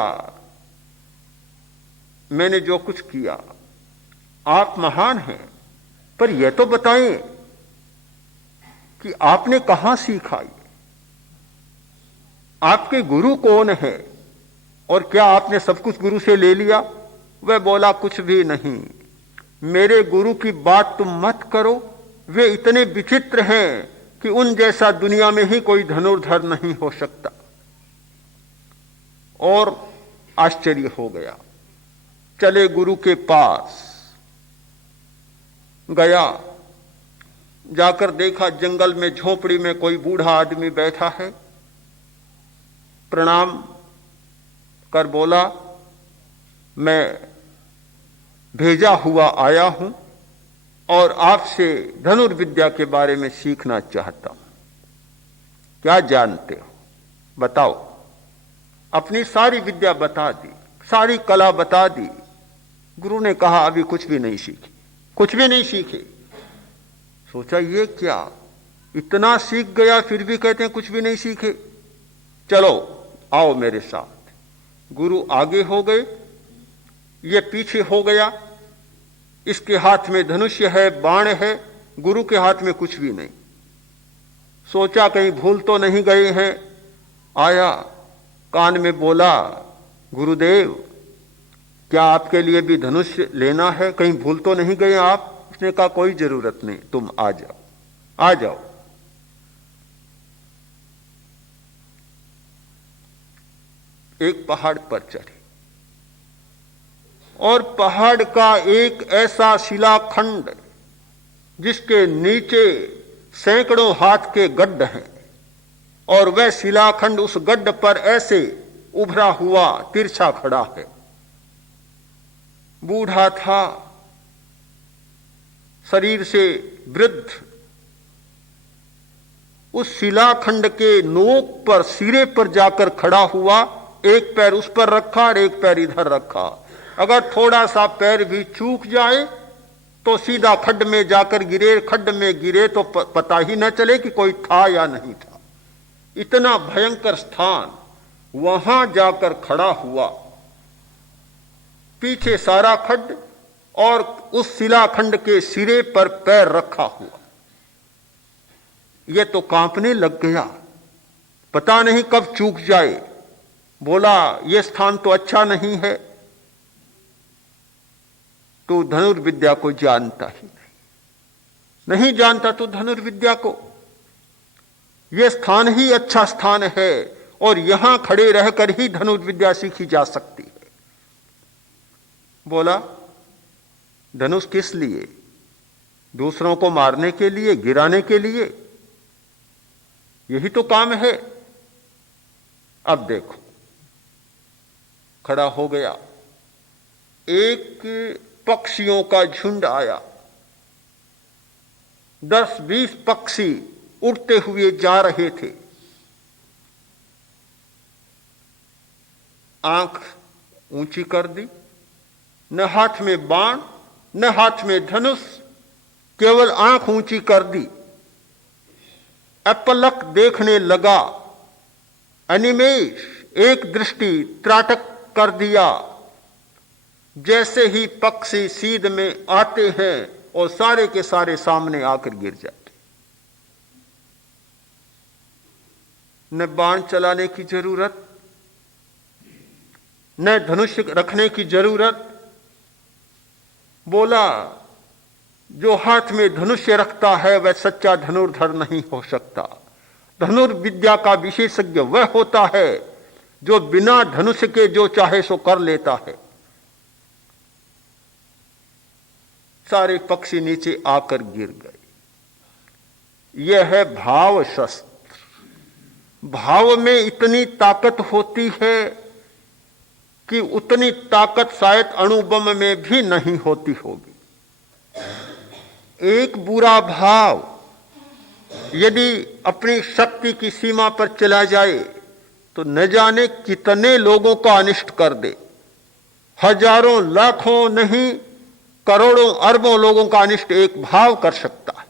मैंने जो कुछ किया, आप महान हैं, पर यह तो बताएं कि आपने कहां सीखा, आपके गुरु कौन है और क्या आपने सब कुछ गुरु से ले लिया? वह बोला कुछ भी नहीं, मेरे गुरु की बात तुम मत करो, वे इतने विचित्र हैं कि उन जैसा दुनिया में ही कोई धनुर्धर नहीं हो सकता। और आश्चर्य हो गया। चले गुरु के पास, गया, जाकर देखा जंगल में झोपड़ी में कोई बूढ़ा आदमी बैठा है। प्रणाम कर बोला मैं भेजा हुआ आया हूं और आपसे धनुर्विद्या के बारे में सीखना चाहता हूं। क्या जानते हो बताओ। अपनी सारी विद्या बता दी, सारी कला बता दी। गुरु ने कहा अभी कुछ भी नहीं सीखी, कुछ भी नहीं सीखे। सोचा ये क्या, इतना सीख गया फिर भी कहते हैं कुछ भी नहीं सीखे। चलो आओ मेरे साथ। गुरु आगे हो गए, ये पीछे हो गया। इसके हाथ में धनुष्य है, बाण है, गुरु के हाथ में कुछ भी नहीं। सोचा कहीं भूल तो नहीं गए हैं। आया, कान में बोला गुरुदेव क्या आपके लिए भी धनुष लेना है, कहीं भूल तो नहीं गए आप? उसने कहा कोई जरूरत नहीं, तुम आ जाओ। आ जाओ। एक पहाड़ पर चढ़े और पहाड़ का एक ऐसा शिलाखंड जिसके नीचे सैकड़ों हाथ के गड्ढ हैं, और वह शिलाखंड उस गड्ढ पर ऐसे उभरा हुआ तिरछा खड़ा है। बूढ़ा था, शरीर से वृद्ध, उस शिलाखंड के नोक पर, सिरे पर जाकर खड़ा हुआ। एक पैर उस पर रखा और एक पैर इधर रखा। अगर थोड़ा सा पैर भी चूक जाए तो सीधा खड्ड में जाकर गिरे। खड्ड में गिरे तो पता ही न चले कि कोई था या नहीं था। इतना भयंकर स्थान, वहां जाकर खड़ा हुआ। पीछे सारा खड्ड और उस शिलाखंड के सिरे पर पैर रखा हुआ। यह तो कांपने लग गया, पता नहीं कब चूक जाए। बोला, यह स्थान तो अच्छा नहीं है। तो धनुर्विद्या को जानता ही नहीं जानता तो धनुर्विद्या को। यह स्थान ही अच्छा स्थान है और यहां खड़े रहकर ही धनुर्विद्या सीखी जा सकती है। बोला, धनुष किस लिए? दूसरों को मारने के लिए, गिराने के लिए? यही तो काम है। अब देखो, खड़ा हो गया। एक पक्षियों का झुंड आया। 10-20 पक्षी उड़ते हुए जा रहे थे। आंख ऊंची कर दी, न हाथ में बाण न हाथ में धनुष, केवल आंख ऊंची कर दी। अपलक देखने लगा। अनिमेष एक दृष्टि त्राटक कर दिया। जैसे ही पक्षी सीध में आते हैं और सारे के सारे सामने आकर गिर जाते। न बाण चलाने की जरूरत, न धनुष रखने की जरूरत। बोला, जो हाथ में धनुष्य रखता है वह सच्चा धनुर्धर नहीं हो सकता। धनुर्विद्या का विशेषज्ञ वह होता है जो बिना धनुष के जो चाहे सो कर लेता है। सारे पक्षी नीचे आकर गिर गए। यह है भाव शस्त्र। भाव में इतनी ताकत होती है कि उतनी ताकत शायद अणुबम में भी नहीं होती होगी। एक बुरा भाव यदि अपनी शक्ति की सीमा पर चला जाए तो न जाने कितने लोगों का अनिष्ट कर दे। हजारों, लाखों नहीं, करोड़ों, अरबों लोगों का अनिष्ट एक भाव कर सकता है।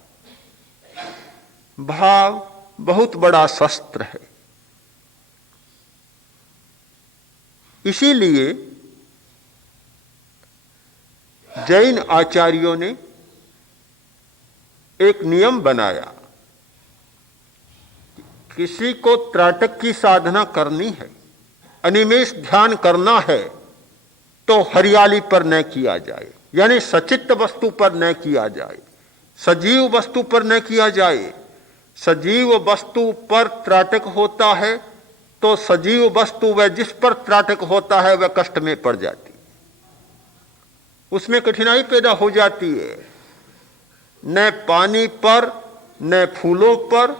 भाव बहुत बड़ा शस्त्र है। इसीलिए जैन आचार्यों ने एक नियम बनाया, किसी को त्राटक की साधना करनी है, अनिमेष ध्यान करना है, तो हरियाली पर न किया जाए, यानी सचित्त वस्तु पर न किया जाए, सजीव वस्तु पर न किया जाए। सजीव वस्तु पर त्राटक होता है तो सजीव वस्तु वह जिस पर त्राटक होता है वह कष्ट में पड़ जाती है, उसमें कठिनाई पैदा हो जाती है। न पानी पर, न फूलों पर,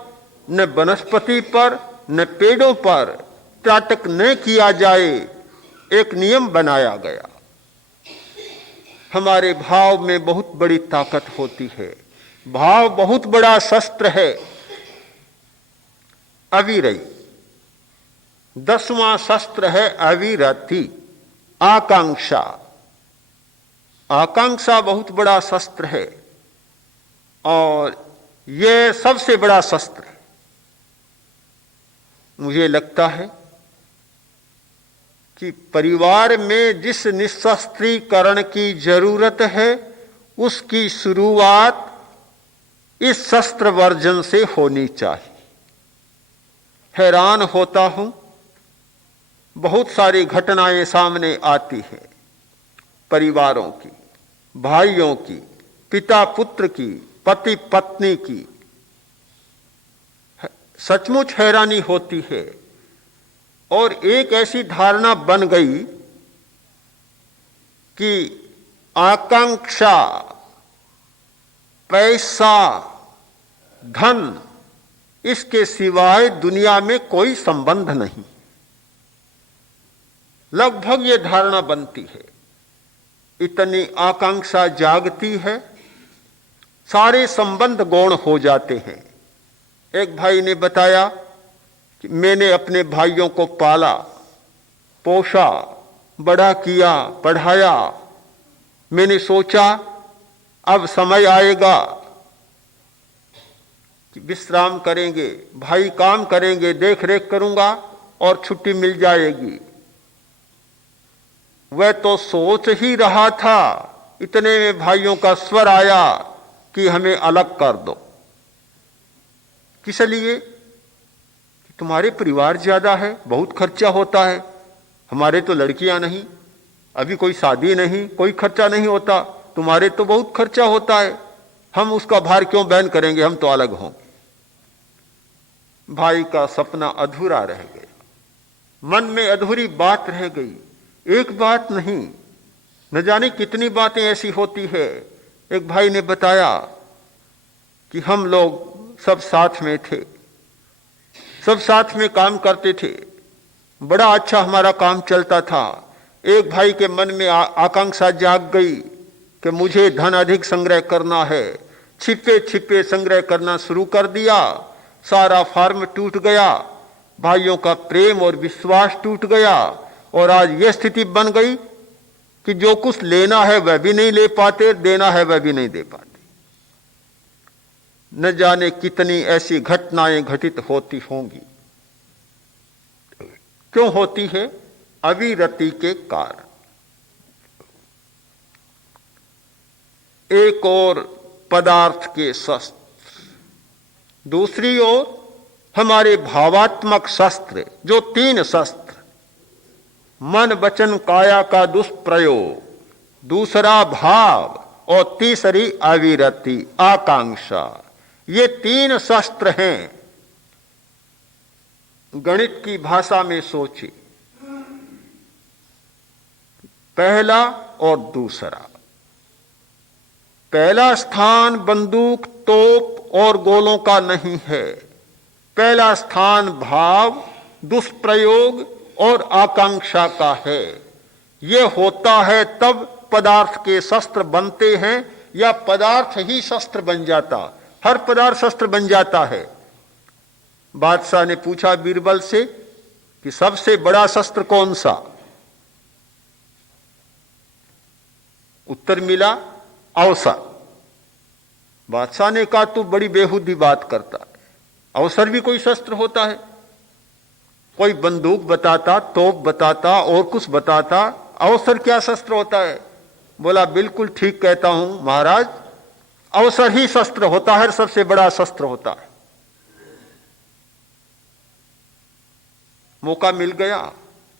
न वनस्पति पर, न पेड़ों पर त्राटक न किया जाए, एक नियम बनाया गया। हमारे भाव में बहुत बड़ी ताकत होती है। भाव बहुत बड़ा शस्त्र है। अविरई 10वां शस्त्र है अविरति, आकांक्षा। आकांक्षा बहुत बड़ा शस्त्र है और यह सबसे बड़ा शस्त्र है। मुझे लगता है कि परिवार में जिस निशस्त्रीकरण की जरूरत है उसकी शुरुआत इस शस्त्र वर्जन से होनी चाहिए। हैरान होता हूं, बहुत सारी घटनाएं सामने आती हैं, परिवारों की, भाइयों की, पिता पुत्र की, पति पत्नी की, सचमुच हैरानी होती है। और एक ऐसी धारणा बन गई कि आकांक्षा, पैसा, धन, इसके सिवाय दुनिया में कोई संबंध नहीं। लगभग ये धारणा बनती है, इतनी आकांक्षा जागती है, सारे संबंध गौण हो जाते हैं। एक भाई ने बताया कि मैंने अपने भाइयों को पाला, पोषा, बड़ा किया, पढ़ाया। मैंने सोचा अब समय आएगा कि विश्राम करेंगे, भाई काम करेंगे, देख रेख करूंगा और छुट्टी मिल जाएगी। वह तो सोच ही रहा था, इतने में भाइयों का स्वर आया कि हमें अलग कर दो। किस लिए? तुम्हारे परिवार ज्यादा है, बहुत खर्चा होता है, हमारे तो लड़कियां नहीं, अभी कोई शादी नहीं, कोई खर्चा नहीं होता, तुम्हारे तो बहुत खर्चा होता है, हम उसका भार क्यों वहन करेंगे, हम तो अलग होंगे। भाई का सपना अधूरा रह गया, मन में अधूरी बात रह गई। एक बात नहीं, न जाने कितनी बातें ऐसी होती है। एक भाई ने बताया कि हम लोग सब साथ में थे, सब साथ में काम करते थे, बड़ा अच्छा हमारा काम चलता था। एक भाई के मन में आकांक्षा जाग गई कि मुझे धन अधिक संग्रह करना है। छिपे छिपे संग्रह करना शुरू कर दिया, सारा फार्म टूट गया, भाइयों का प्रेम और विश्वास टूट गया, और आज यह स्थिति बन गई कि जो कुछ लेना है वह भी नहीं ले पाते, देना है वह भी नहीं दे पाते। न जाने कितनी ऐसी घटनाएं घटित होती होंगी। क्यों होती है? अविरति के कारण। एक और पदार्थ के शस्त्र, दूसरी ओर हमारे भावात्मक शस्त्र, जो 3 शस्त्र, मन वचन काया का दुष्प्रयोग, दूसरा भाव और तीसरी अविरति, आकांक्षा, ये 3 शस्त्र हैं। गणित की भाषा में सोचिए, पहला और दूसरा। पहला स्थान बंदूक, तोप और गोलों का नहीं है, पहला स्थान भाव, दुष्प्रयोग और आकांक्षा का है। यह होता है तब पदार्थ के शस्त्र बनते हैं, या पदार्थ ही शस्त्र बन जाता। हर पदार्थ शस्त्र बन जाता है। बादशाह ने पूछा बीरबल से कि सबसे बड़ा शस्त्र कौन सा? उत्तर मिला अवसर। बादशाह ने कहा तू बड़ी बेहुदी बात करता है, अवसर भी कोई शस्त्र होता है? कोई बंदूक बताता, तोप बताता और कुछ बताता, अवसर क्या शस्त्र होता है? बोला बिल्कुल ठीक कहता हूं महाराज, अवसर ही शस्त्र होता है, सबसे बड़ा शस्त्र होता है। मौका मिल गया।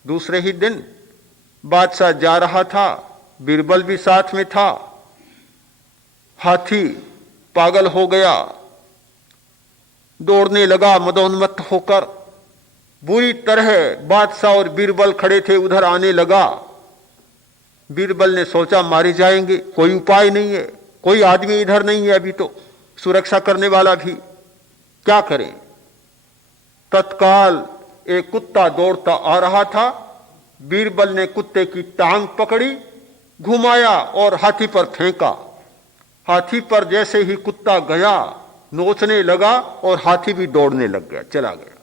दूसरे ही दिन बादशाह जा रहा था, बीरबल भी साथ में था। हाथी पागल हो गया, दौड़ने लगा मदोन्मत्त होकर, बुरी तरह बादशाह और बीरबल खड़े थे उधर आने लगा। बीरबल ने सोचा मारे जाएंगे, कोई उपाय नहीं है, कोई आदमी इधर नहीं है अभी तो, सुरक्षा करने वाला भी, क्या करें? तत्काल एक कुत्ता दौड़ता आ रहा था। बीरबल ने कुत्ते की टांग पकड़ी, घुमाया और हाथी पर फेंका। हाथी पर जैसे ही कुत्ता गया, नोचने लगा और हाथी भी दौड़ने लग गया, चला गया।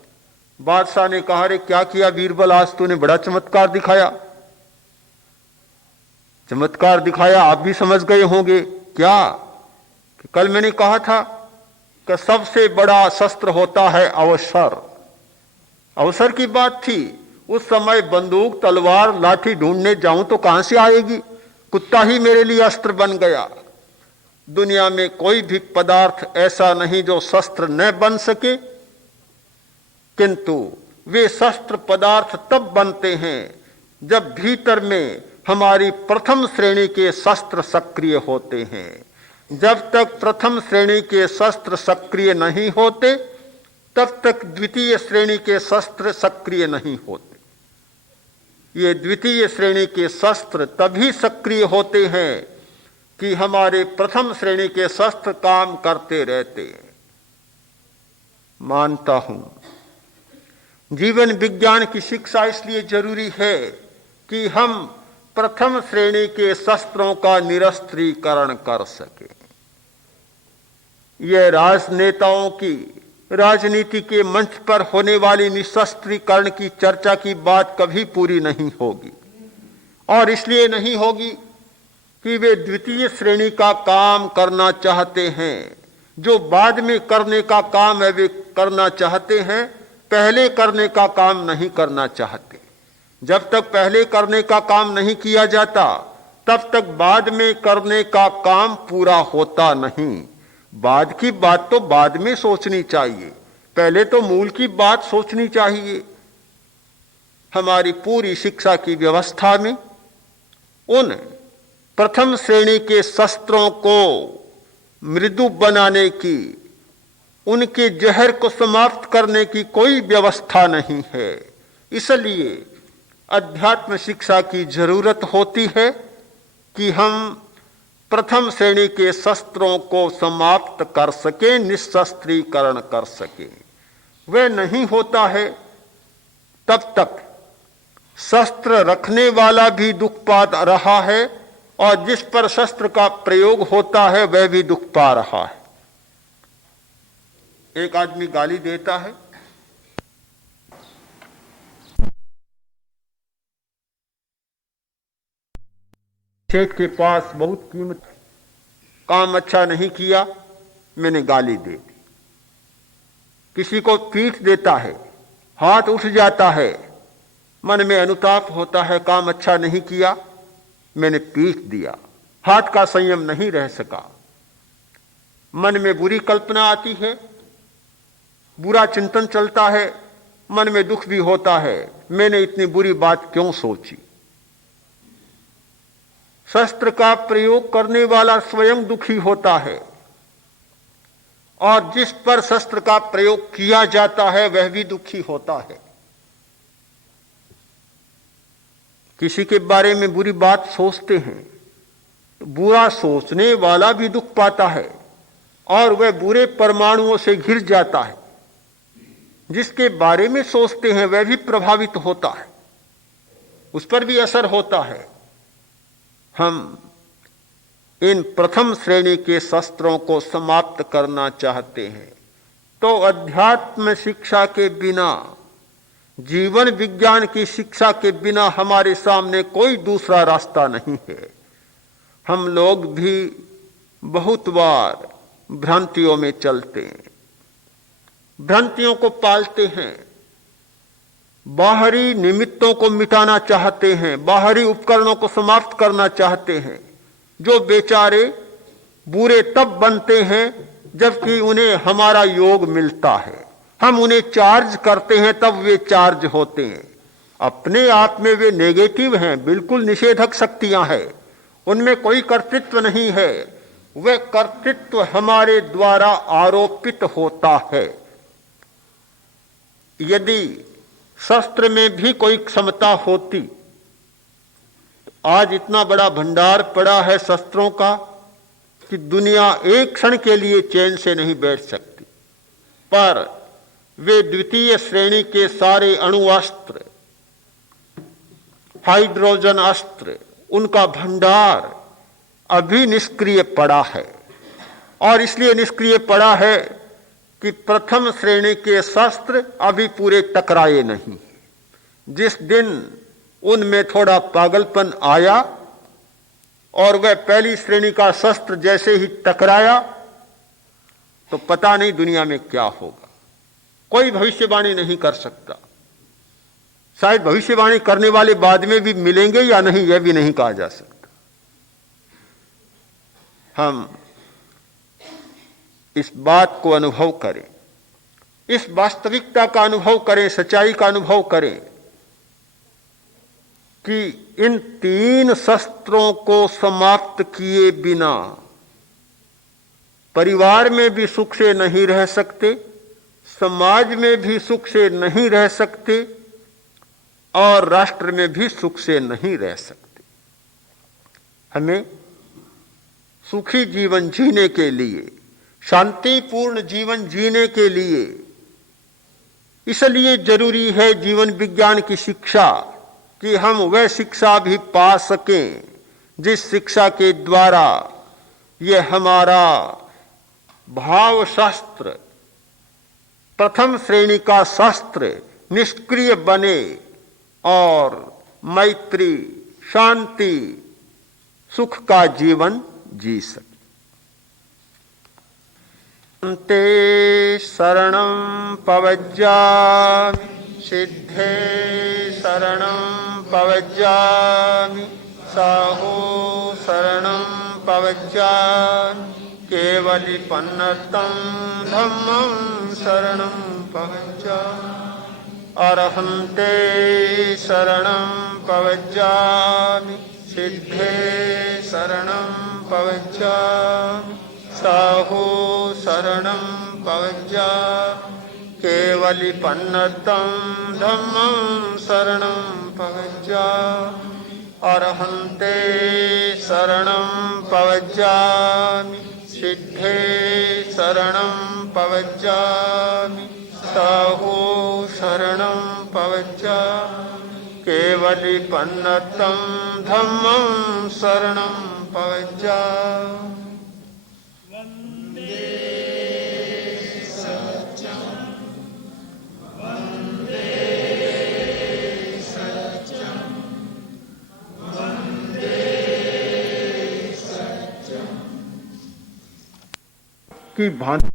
बादशाह ने कहा रे क्या किया बीरबल, आज तूने बड़ा चमत्कार दिखाया। चमत्कार दिखाया, आप भी समझ गए होंगे क्या? कि कल मैंने कहा था कि सबसे बड़ा शस्त्र होता है अवसर। अवसर की बात थी। उस समय बंदूक, तलवार, लाठी ढूंढने जाऊं तो कहां से आएगी? कुत्ता ही मेरे लिए अस्त्र बन गया। दुनिया में कोई भी पदार्थ ऐसा नहीं जो शस्त्र न बन सके, किंतु वे शस्त्र पदार्थ तब बनते हैं जब भीतर में हमारी प्रथम श्रेणी के शस्त्र सक्रिय होते हैं। जब तक प्रथम श्रेणी के शस्त्र सक्रिय नहीं होते, तब तक द्वितीय श्रेणी के शस्त्र सक्रिय नहीं होते। ये द्वितीय श्रेणी के शस्त्र तभी सक्रिय होते हैं कि हमारे प्रथम श्रेणी के शस्त्र काम करते रहते हैं। मानता हूं जीवन विज्ञान की शिक्षा इसलिए जरूरी है कि हम प्रथम श्रेणी के शस्त्रों का निरस्त्रीकरण कर सके। यह राजनेताओं की राजनीति के मंच पर होने वाली निशस्त्रीकरण की चर्चा की बात कभी पूरी नहीं होगी, और इसलिए नहीं होगी कि वे द्वितीय श्रेणी का काम करना चाहते हैं। जो बाद में करने का काम है वे करना चाहते हैं, पहले करने का काम नहीं करना चाहते। जब तक पहले करने का काम नहीं किया जाता तब तक बाद में करने का काम पूरा होता नहीं। बाद की बात तो बाद में सोचनी चाहिए, पहले तो मूल की बात सोचनी चाहिए। हमारी पूरी शिक्षा की व्यवस्था में उन प्रथम श्रेणी के शस्त्रों को मृदु बनाने की, उनके जहर को समाप्त करने की कोई व्यवस्था नहीं है। इसलिए अध्यात्म शिक्षा की जरूरत होती है कि हम प्रथम श्रेणी के शस्त्रों को समाप्त कर सके, निशस्त्रीकरण कर सके। वह नहीं होता है तब तक शस्त्र रखने वाला भी दुख पा रहा है और जिस पर शस्त्र का प्रयोग होता है वह भी दुख पा रहा है। एक आदमी गाली देता है, सेठ के पास बहुत कीमत, काम अच्छा नहीं किया, मैंने गाली दे दी। किसी को पीट देता है, हाथ उठ जाता है, मन में अनुताप होता है, काम अच्छा नहीं किया, मैंने पीट दिया, हाथ का संयम नहीं रह सका। मन में बुरी कल्पना आती है, बुरा चिंतन चलता है, मन में दुख भी होता है, मैंने इतनी बुरी बात क्यों सोची। शस्त्र का प्रयोग करने वाला स्वयं दुखी होता है और जिस पर शस्त्र का प्रयोग किया जाता है वह भी दुखी होता है। किसी के बारे में बुरी बात सोचते हैं तो बुरा सोचने वाला भी दुख पाता है और वह बुरे परमाणुओं से घिर जाता है। जिसके बारे में सोचते हैं वह भी प्रभावित होता है, उस पर भी असर होता है। हम इन प्रथम श्रेणी के शस्त्रों को समाप्त करना चाहते हैं तो अध्यात्म शिक्षा के बिना, जीवन विज्ञान की शिक्षा के बिना हमारे सामने कोई दूसरा रास्ता नहीं है। हम लोग भी बहुत बार भ्रांतियों में चलते हैं, भ्रांतियों को पालते हैं, बाहरी निमित्तों को मिटाना चाहते हैं, बाहरी उपकरणों को समाप्त करना चाहते हैं। जो बेचारे बुरे तब बनते हैं जबकि उन्हें हमारा योग मिलता है, हम उन्हें चार्ज करते हैं तब वे चार्ज होते हैं। अपने आप में वे नेगेटिव हैं, बिल्कुल निषेधक शक्तियां हैं, उनमें कोई कर्तृत्व नहीं है। वह कर्तृत्व हमारे द्वारा आरोपित होता है। यदि शस्त्र में भी कोई क्षमता होती तो आज इतना बड़ा भंडार पड़ा है शस्त्रों का कि दुनिया एक क्षण के लिए चैन से नहीं बैठ सकती। पर वे द्वितीय श्रेणी के सारे अणु अस्त्र, हाइड्रोजन अस्त्र, उनका भंडार अभी निष्क्रिय पड़ा है। और इसलिए निष्क्रिय पड़ा है कि प्रथम श्रेणी के शस्त्र अभी पूरे टकराए नहीं। जिस दिन उनमें थोड़ा पागलपन आया और वह पहली श्रेणी का शस्त्र जैसे ही टकराया तो पता नहीं दुनिया में क्या होगा। कोई भविष्यवाणी नहीं कर सकता। शायद भविष्यवाणी करने वाले बाद में भी मिलेंगे या नहीं यह भी नहीं कहा जा सकता। हम इस बात को अनुभव करें, इस वास्तविकता का अनुभव करें, सच्चाई का अनुभव करें कि इन तीन शस्त्रों को समाप्त किए बिना परिवार में भी सुख से नहीं रह सकते, समाज में भी सुख से नहीं रह सकते और राष्ट्र में भी सुख से नहीं रह सकते। हमें सुखी जीवन जीने के लिए, शांतिपूर्ण जीवन जीने के लिए इसलिए जरूरी है जीवन विज्ञान की शिक्षा कि हम वह शिक्षा भी पा सकें जिस शिक्षा के द्वारा ये हमारा भाव शास्त्र, प्रथम श्रेणी का शास्त्र निष्क्रिय बने और मैत्री, शांति, सुख का जीवन जी सके। ते शरणं पवज्जामि, सिद्धे शरणं पवज्जामि, साहो शरणं पवज्जामि, केवलिपन्नतं धम्मं शरणं पवज्जामि, अरहन्ते शरणं पवज्जामि, सिद्धे शरणं पवज्जामि, साहो शरणं पवज्जामि, केवलिपन्नतं धम्मं शरणं पवज्जामि, अरहन्ते शरणं पवज्जामि, सिद्धे शरणं पवज्जामि, साहो शरणं पवज्जामि, केवलिपन्नतं धम्मं शरणं पवज्जामि। की भांति